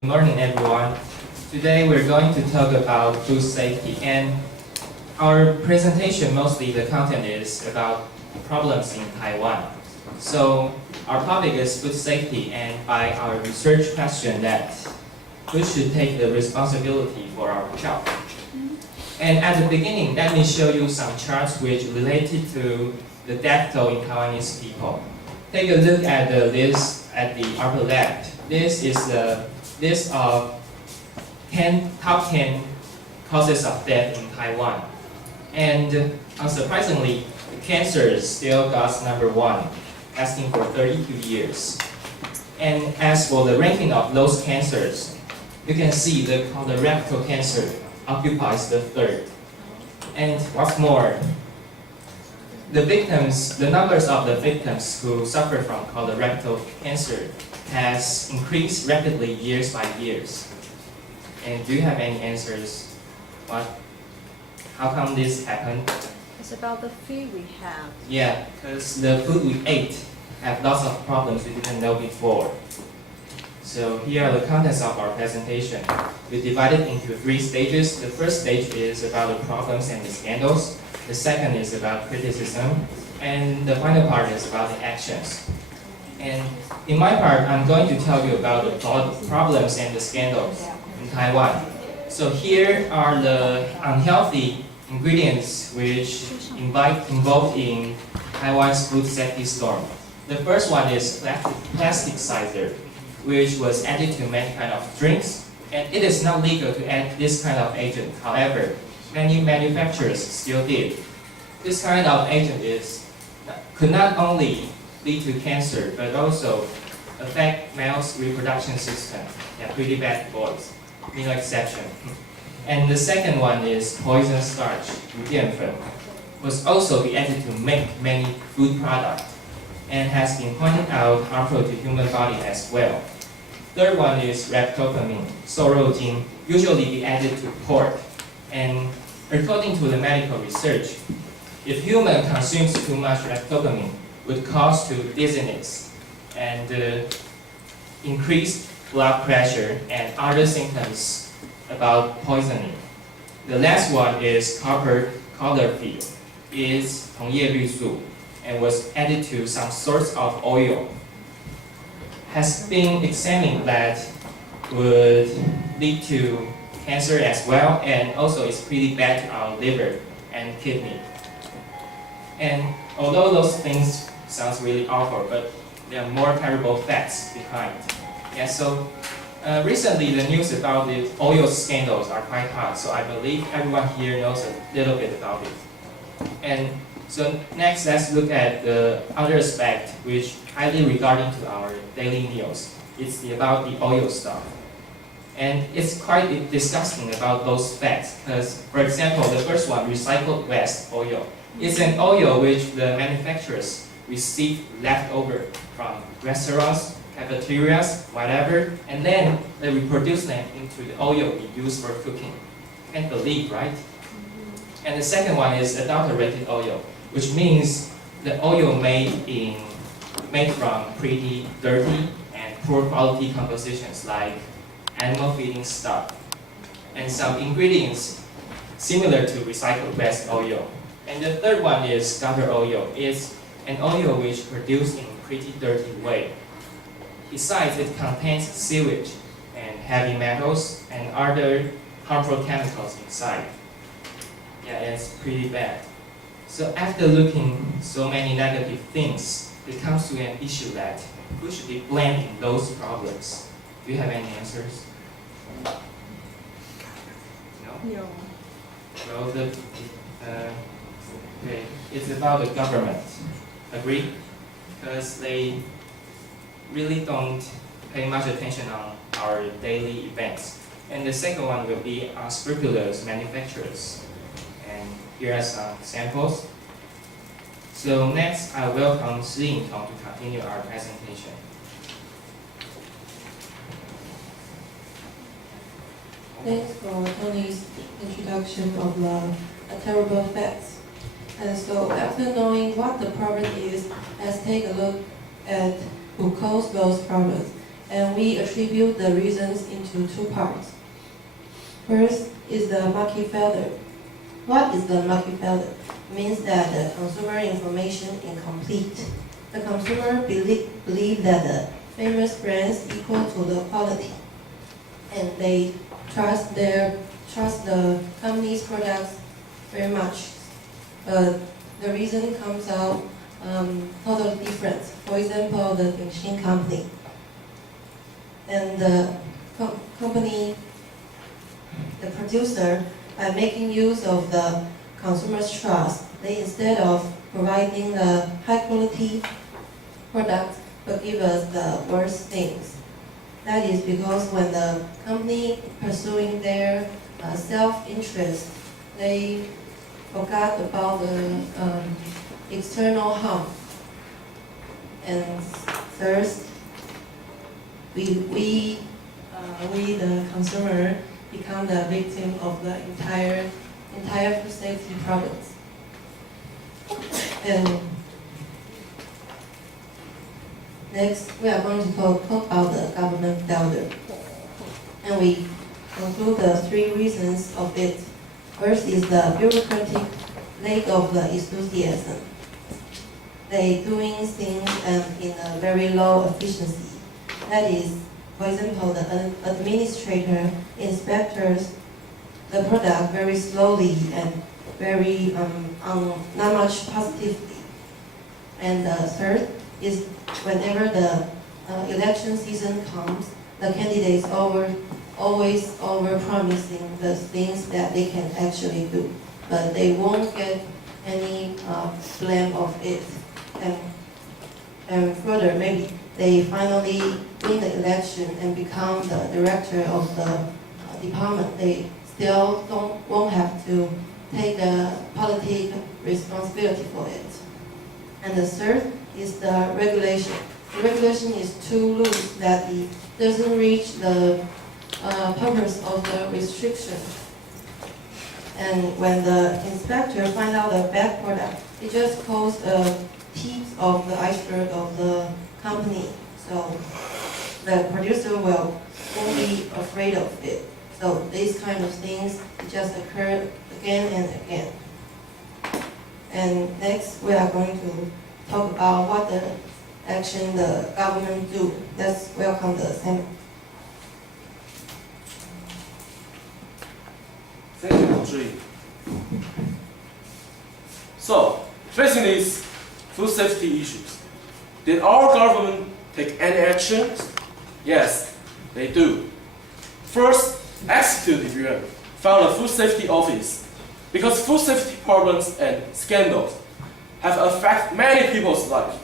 Good morning, everyone. Today we're going to talk about food safety, and our presentation, mostly the content is about problems in Taiwan. So our topic is food safety, and by our research question that who should take the responsibility for our health. And at the beginning, let me show you some charts which related to the death toll in Taiwanese people. Take a look at the list at the upper left. This is the list of top 10 causes of death in Taiwan. And unsurprisingly, cancer still got number 1, lasting for 32 years. And as for the ranking of those cancers, you can see the colorectal cancer occupies the 3rd. And what's more, the numbers of the victims who suffer from colorectal cancer has increased rapidly years by years. And do you have any answers? How come this happened? It's about the food we have. Yeah, because the food we ate have lots of problems we didn't know before. So here are the contents of our presentation. We divided into 3 stages. The first stage is about the problems and the scandals. The second is about criticism. And the final part is about the actions. And in my part, I'm going to tell you about the problems and the scandals in Taiwan. So here are the unhealthy ingredients which involved in Taiwan's food safety storm. The first one is plasticizer, which was added to many kind of drinks, and it is not legal to add this kind of agent. However, many manufacturers still did. This kind of agent could not only lead to cancer, but also affect male's reproduction system. Yeah, pretty bad boys, no exception. And the second one is poison starch, 无淀粉, was also be added to make many food products, and has been pointed out harmful to human body as well. Third one is ractopamine, 瘦肉精, usually be added to pork. And according to the medical research, if human consumes too much ractopamine, would cause to dizziness and increased blood pressure and other symptoms about poisoning. The last one is copper colorfield, is 同叶绿素, and was added to some sorts of oil. Has been examined that would lead to cancer as well, and also is pretty bad to our liver and kidney. And although those things sounds really awful, but there are more terrible facts behind. Yeah, so recently the news about the oil scandals are quite hot, so I believe everyone here knows a little bit about it. And so next, let's look at the other aspect which highly regarding to our daily meals. It's about the oil stuff. And it's quite disgusting about those facts, because, for example, the first one, recycled waste oil. It's an oil which the manufacturers receive leftover from restaurants, cafeterias, whatever, and then they reproduce them into the oil we use for cooking. Can't believe, right? And the second one is adulterated oil, which means the oil made from pretty dirty and poor quality compositions like animal feeding stuff, and some ingredients similar to recycled waste oil. And the third one is gutter oil. It's an oil which produced in a pretty dirty way. Besides, it contains sewage and heavy metals and other harmful chemicals inside. Yeah, it's pretty bad. So after looking so many negative things, it comes to an issue that who should be blamed in those problems? Do you have any answers? No? No. Well, okay, it's about the government. Agree? Because they really don't pay much attention on our daily events. And the second one will be unscrupulous manufacturers. And here are some examples. So next, I welcome Shi Yingtong to continue our presentation. Thanks for Tony's introduction of the terrible facts. And so after knowing what the problem is, let's take a look at who caused those problems. and we attribute the reasons into two parts. First is the market failure. What is the market failure? It means that the consumer information is incomplete. The consumer believe that the famous brands equal to the quality, and they trust the company's products very much. But the reason comes out totally different. For example, the Yingxin company. And the company, the producer, by making use of the consumer's trust, they instead of providing a high quality product, but give us the worst things. That is because when the company pursuing their self-interest, they forgot about the external harm. And third, we the consumer become the victim of the entire food safety problems. And next, we are going to talk about the government failure. And we conclude the three reasons of it. First is the bureaucratic lack of the enthusiasm. They doing things in a very low efficiency. That is, for example, the administrator inspectors the product very slowly and very not much positively. And third is whenever the election season comes, the candidates always over-promising the things that they can actually do, but they won't get any blame of it. And further, maybe they finally win the election and become the director of the department. They still won't have to take a political responsibility for it. And the third is the regulation. The regulation is too loose that it doesn't reach the purpose of the restriction. And when the inspector finds out a bad product, it just causes a tip of the iceberg of the company. So the producer won't be afraid of it. So these kind of things just occur again and again. And next, we are going to talk about what the action the government do. Let's welcome the Senate. Thank you, Wang Zhi. So, facing these food safety issues, did our government take any action? Yes, they do. First, Executive Yuan found a food safety office because food safety problems and scandals have affected many people's lives.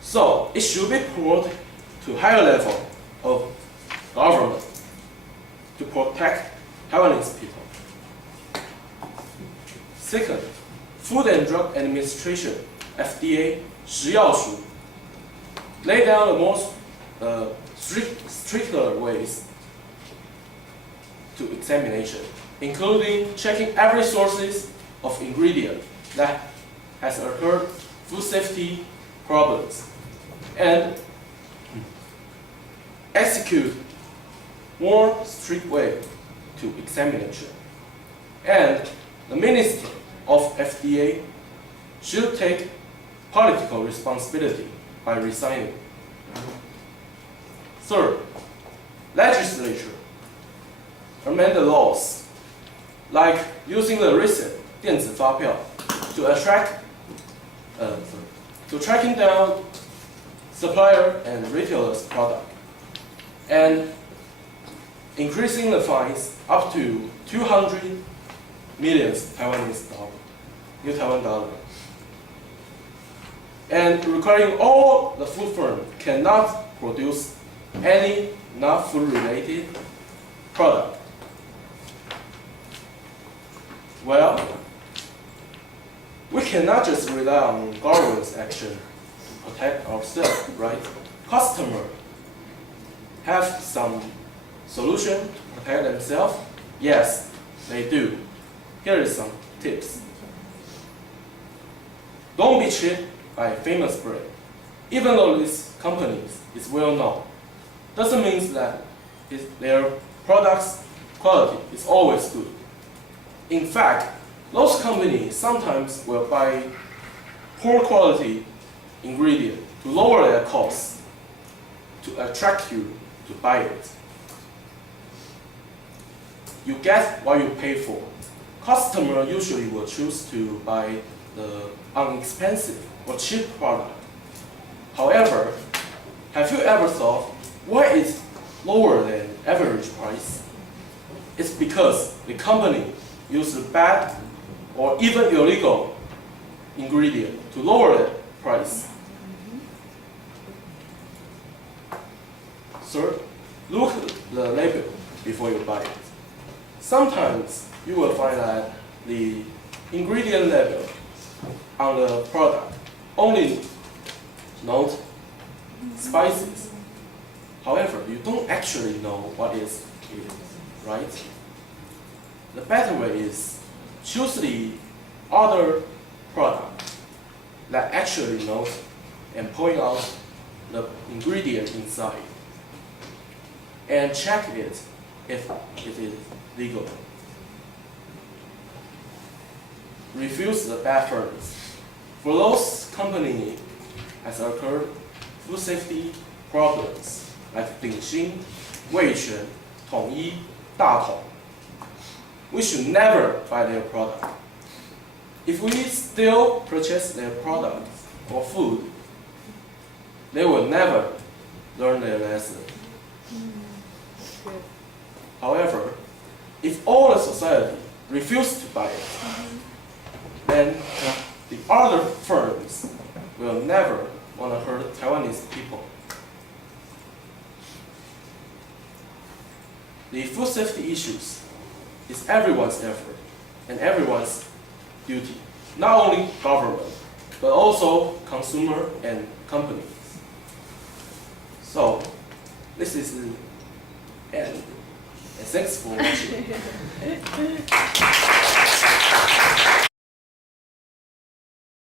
So, it should be promoted to higher level of government to protect Taiwanese people. Second, Food and Drug Administration, FDA, 食药署, lay down the most stricter ways to examination, including checking every sources of ingredient that has occurred food safety problems, and execute more strict way to examination. And the Minister of FDA should take political responsibility by resigning. Third, legislature amend the laws, like using the recent 电子发票 to tracking down supplier and retailers' product, and increasing the fines up to 200 million Taiwanese dollars, New Taiwan dollar, and requiring all the food firms cannot produce any not food related product. Well, we cannot just rely on government's action to protect ourselves, right? Customers have some solution to protect themselves? Yes, they do. Here is some tips. Don't be cheated by famous brand, even though this company is well known. doesn't mean that their product's quality is always good. In fact, those companies sometimes will buy poor quality ingredient to lower their costs, to attract you to buy it. You get what you pay for. Customer usually will choose to buy the inexpensive or cheap product. However, have you ever thought why it's lower than average price? It's because the company used bad or even illegal ingredient to lower the price. Third, look at the label before you buy it. Sometimes you will find that the ingredient label on the product only note spices. However, you don't actually know what is it, right? The better way is choose the other product that actually notes and point out the ingredient inside, and check it if it is legal. Refuse the bad firms. For those companies has occurred food safety problems like Dingxin, Weiquan, Tongyi, Datong, we should never buy their product. If we still purchase their product or food, they will never learn their lesson. However, if all the society refuses to buy it, then the other firms will never want to hurt Taiwanese people. The food safety issues is everyone's effort and everyone's duty, not only government, but also consumer and companies. So, this is the end. And thanks for watching.